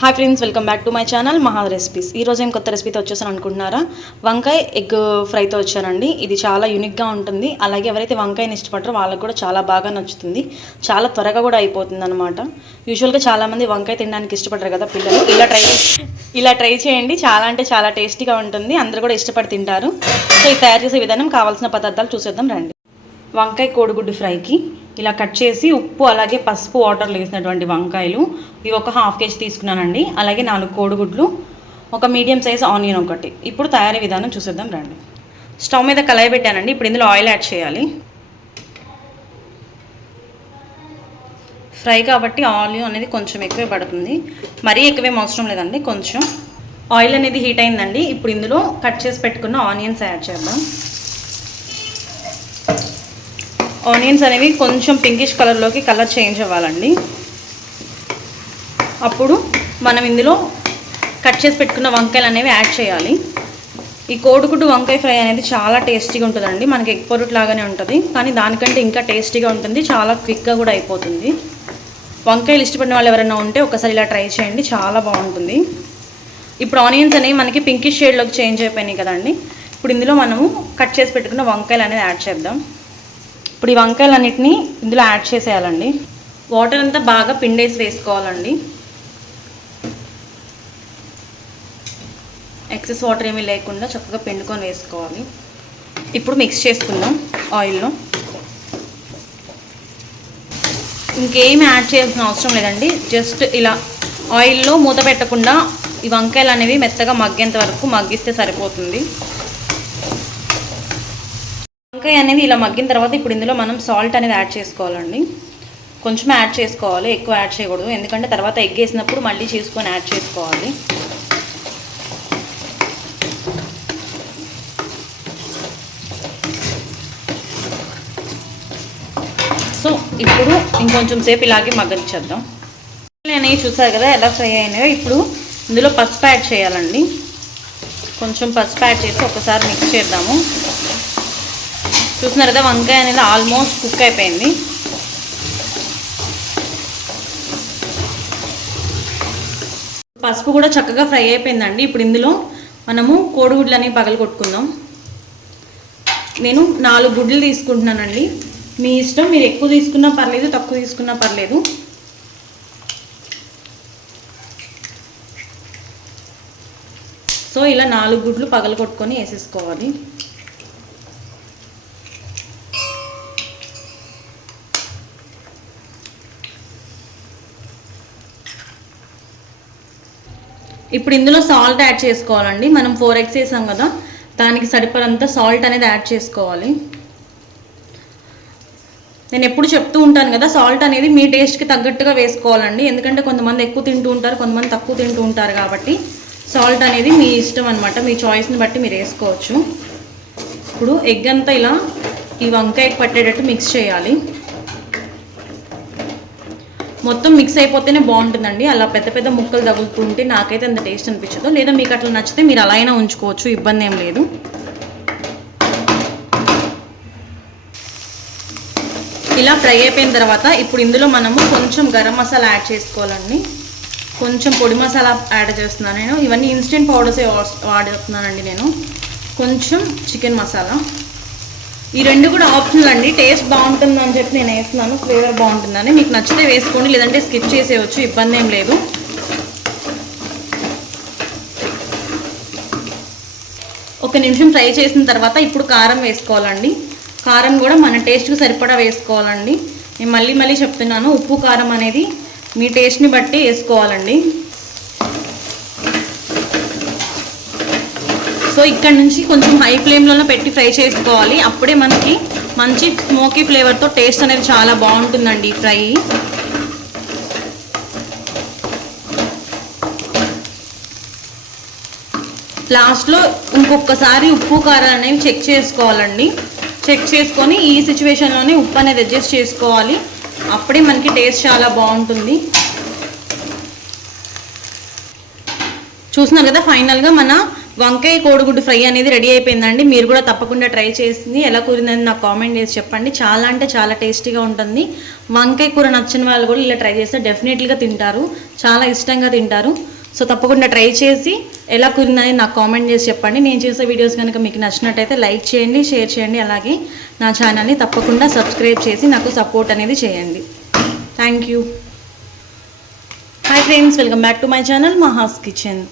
Hi friends welcome back to my channel Maha recipes ఈ రోజు ఏం కొత్త రెసిపీతో వచ్చేసాను అనుకుంటున్నారా? వంకాయ ఎగ్ ఫ్రైతో వచ్చానండి. ఇది చాలా యూనిక్గా ఉంటుంది. అలాగే ఎవరైతే వంకాయని ఇష్టపడరో వాళ్ళకి కూడా చాలా బాగా నచ్చుతుంది. చాలా త్వరగా కూడా అయిపోతుంది అనమాట యూజువల్గా చాలామంది వంకాయ తినడానికి ఇష్టపడరు కదా పిల్లలు. ఇలా ట్రై ఇలా ట్రై చేయండి. చాలా అంటే చాలా టేస్టీగా ఉంటుంది. అందరూ కూడా ఇష్టపడి తింటారు. సో ఇది తయారు చేసే విధానం కావాల్సిన పదార్థాలు చూసేద్దాం రండి. వంకాయ కోడిగుడ్డు ఫ్రైకి ఇలా కట్ చేసి ఉప్పు అలాగే పసుపు వాటర్లో వేసినటువంటి వంకాయలు. ఇవి ఒక హాఫ్ కేజీ తీసుకున్నానండి. అలాగే నాలుగు కోడిగుడ్లు ఒక మీడియం సైజ్ ఆనియన్ ఒకటి. ఇప్పుడు తయారీ విధానం చూసేద్దాం రండి. స్టవ్ మీద కళాయి పెట్టానండి. ఇప్పుడు ఇందులో ఆయిల్ యాడ్ చేయాలి. ఫ్రై కాబట్టి ఆయిల్ అనేది కొంచెం ఎక్కువే పడుతుంది. మరీ ఎక్కువేం అవసరం లేదండి. కొంచెం ఆయిల్ అనేది హీట్ అయిందండి. ఇప్పుడు ఇందులో కట్ చేసి పెట్టుకున్న ఆనియన్స్ యాడ్ చేద్దాం. ఆనియన్స్ అనేవి కొంచెం పింకిష్ కలర్లోకి కలర్ చేంజ్ అవ్వాలండి. అప్పుడు మనం ఇందులో కట్ చేసి పెట్టుకున్న వంకాయలు అనేవి యాడ్ చేయాలి. ఈ కోడిగుడ్డు వంకాయ ఫ్రై అనేది చాలా టేస్టీగా ఉంటుందండి. మనకి ఎగ్ పొరుట్ లాగానే ఉంటుంది. కానీ దానికంటే ఇంకా టేస్టీగా ఉంటుంది. చాలా క్విక్గా కూడా అయిపోతుంది. వంకాయలు ఇష్టపడిన వాళ్ళు ఎవరైనా ఉంటే ఒకసారి ఇలా ట్రై చేయండి. చాలా బాగుంటుంది. ఇప్పుడు ఆనియన్స్ అనేవి మనకి పింకిష్ షేడ్లోకి చేంజ్ అయిపోయినాయి కదండి. ఇప్పుడు ఇందులో మనము కట్ చేసి పెట్టుకున్న వంకాయలు అనేది యాడ్ చేద్దాం. ఇప్పుడు ఈ వంకాయలన్నిటిని ఇందులో యాడ్ చేసేయాలండి. వాటర్ అంతా బాగా పిండేసి వేసుకోవాలండి. ఎక్సెస్ వాటర్ ఏమీ లేకుండా చక్కగా పిండుకొని వేసుకోవాలి. ఇప్పుడు మిక్స్ చేసుకుందాం ఆయిల్లో ఇంకేమి యాడ్ చేయాల్సిన అవసరం లేదండి. జస్ట్ ఇలా ఆయిల్లో మూత పెట్టకుండా ఈ వంకాయలు అనేవి మెత్తగా మగ్గేంత వరకు మగ్గిస్తే సరిపోతుంది. వంకాయ అనేది ఇలా మగ్గిన తర్వాత ఇప్పుడు ఇందులో మనం సాల్ట్ అనేది యాడ్ చేసుకోవాలండి. కొంచెం యాడ్ చేసుకోవాలి ఎక్కువ యాడ్ చేయకూడదు. ఎందుకంటే తర్వాత ఎగ్ వేసినప్పుడు మళ్ళీ చేసుకొని యాడ్ చేసుకోవాలి. సో ఇప్పుడు ఇంకొంచెం సేపు ఇలాగే మగ్గనిచ్చేద్దాం. అనేవి చూసారు కదా ఎలా ఫ్రై అయినాయో ఇప్పుడు ఇందులో పసుపు యాడ్ చేయాలండి. కొంచెం పసుపు యాడ్ చేసి ఒకసారి మిక్స్ చేద్దాము. చూస్తున్నారు కదా వంకాయ అనేది ఆల్మోస్ట్ కుక్ అయిపోయింది. పసుపు కూడా చక్కగా ఫ్రై అయిపోయిందండి. ఇప్పుడు ఇందులో మనము కోడిగుడ్లని పగలు కొట్టుకుందాం. నేను నాలుగు గుడ్లు తీసుకుంటున్నానండి. మీ ఇష్టం మీరు ఎక్కువ తీసుకున్నా పర్లేదు తక్కువ తీసుకున్నా పర్లేదు. సో ఇలా నాలుగు గుడ్లు పగలు కొట్టుకొని వేసేసుకోవాలి. ఇప్పుడు ఇందులో సాల్ట్ యాడ్ చేసుకోవాలండి. మనం ఫోర్ ఎగ్స్ వేసాం కదా దానికి సరిపడంత సాల్ట్ అనేది యాడ్ చేసుకోవాలి. నేను ఎప్పుడు చెప్తూ ఉంటాను కదా సాల్ట్ అనేది మీ టేస్ట్కి తగ్గట్టుగా వేసుకోవాలండి. ఎందుకంటే కొంతమంది ఎక్కువ తింటూ ఉంటారు కొంతమంది తక్కువ తింటూ ఉంటారు కాబట్టి సాల్ట్ అనేది మీ ఇష్టం అనమాట మీ చాయిస్ని బట్టి మీరు వేసుకోవచ్చు. ఇప్పుడు ఎగ్ అంతా ఇలా ఈ వంకాయ పట్టేటట్టు మిక్స్ చేయాలి. మొత్తం మిక్స్ అయిపోతేనే బాగుంటుందండి. అలా పెద్ద పెద్ద ముక్కలు తగులుతుంటే నాకైతే అంత టేస్ట్ అనిపించదు. లేదా మీకు అట్లా నచ్చితే మీరు అలా అయినా ఉంచుకోవచ్చు ఇబ్బంది ఏం లేదు. ఇలా ఫ్రై అయిపోయిన తర్వాత ఇప్పుడు ఇందులో మనము కొంచెం గరం మసాలా యాడ్ చేసుకోవాలండి. కొంచెం పొడి మసాలా యాడ్ చేస్తున్నాను నేను. ఇవన్నీ ఇన్స్టెంట్ పౌడర్సే వాడుతున్నానండి నేను. కొంచెం చికెన్ మసాలా. ఈ రెండు కూడా ఆప్షనల్ అండి. టేస్ట్ బాగుంటుంది అని చెప్పి నేను వేస్తున్నాను. ఫ్లేవర్ బాగుంటుందని. మీకు నచ్చితే వేసుకోండి. లేదంటే స్కిప్ చేసేయచ్చు. ఇబ్బంది ఏం లేదు. ఒక నిమిషం ఫ్రై చేసిన తర్వాత ఇప్పుడు కారం వేసుకోవాలండి. కారం కూడా మన టేస్ట్కి సరిపడా వేసుకోవాలండి. నేను మళ్ళీ మళ్ళీ చెప్తున్నాను. ఉప్పు కారం అనేది మీ టేస్ట్ని బట్టి వేసుకోవాలండి. సో ఇక్కడ నుంచి కొంచెం హై ఫ్లేమ్లోనే పెట్టి ఫ్రై చేసుకోవాలి. అప్పుడే మనకి మంచి స్మోకీ ఫ్లేవర్తో టేస్ట్ అనేది చాలా బాగుంటుందండి ఈ ఫ్రై లాస్ట్లో ఇంకొకసారి ఉప్పు కారం అనేవి చెక్ చేసుకోవాలండి. చెక్ చేసుకొని ఈ సిచ్యువేషన్లోనే ఉప్పు అనేది అడ్జస్ట్ చేసుకోవాలి. అప్పుడే మనకి టేస్ట్ చాలా బాగుంటుంది. చూస్తున్నారు కదా ఫైనల్గా మన వంకాయ కోడిగుడ్డు ఫ్రై అనేది రెడీ అయిపోయిందండి. మీరు కూడా తప్పకుండా ట్రై చేసింది ఎలా కూరిందని నాకు కామెంట్ చేసి చెప్పండి. చాలా అంటే చాలా టేస్టీగా ఉంటుంది. వంకాయ కూర నచ్చిన వాళ్ళు కూడా ఇలా ట్రై చేస్తే డెఫినెట్లీగా తింటారు. చాలా ఇష్టంగా తింటారు. సో తప్పకుండా ట్రై చేసి ఎలా కురిందని నాకు కామెంట్ చేసి చెప్పండి. నేను చేసే వీడియోస్ కనుక మీకు నచ్చినట్టయితే లైక్ చేయండి షేర్ చేయండి. అలాగే నా ఛానల్ని తప్పకుండా సబ్స్క్రైబ్ చేసి నాకు సపోర్ట్ అనేది చేయండి. Thank you hi friends welcome back to my channel Maha's kitchen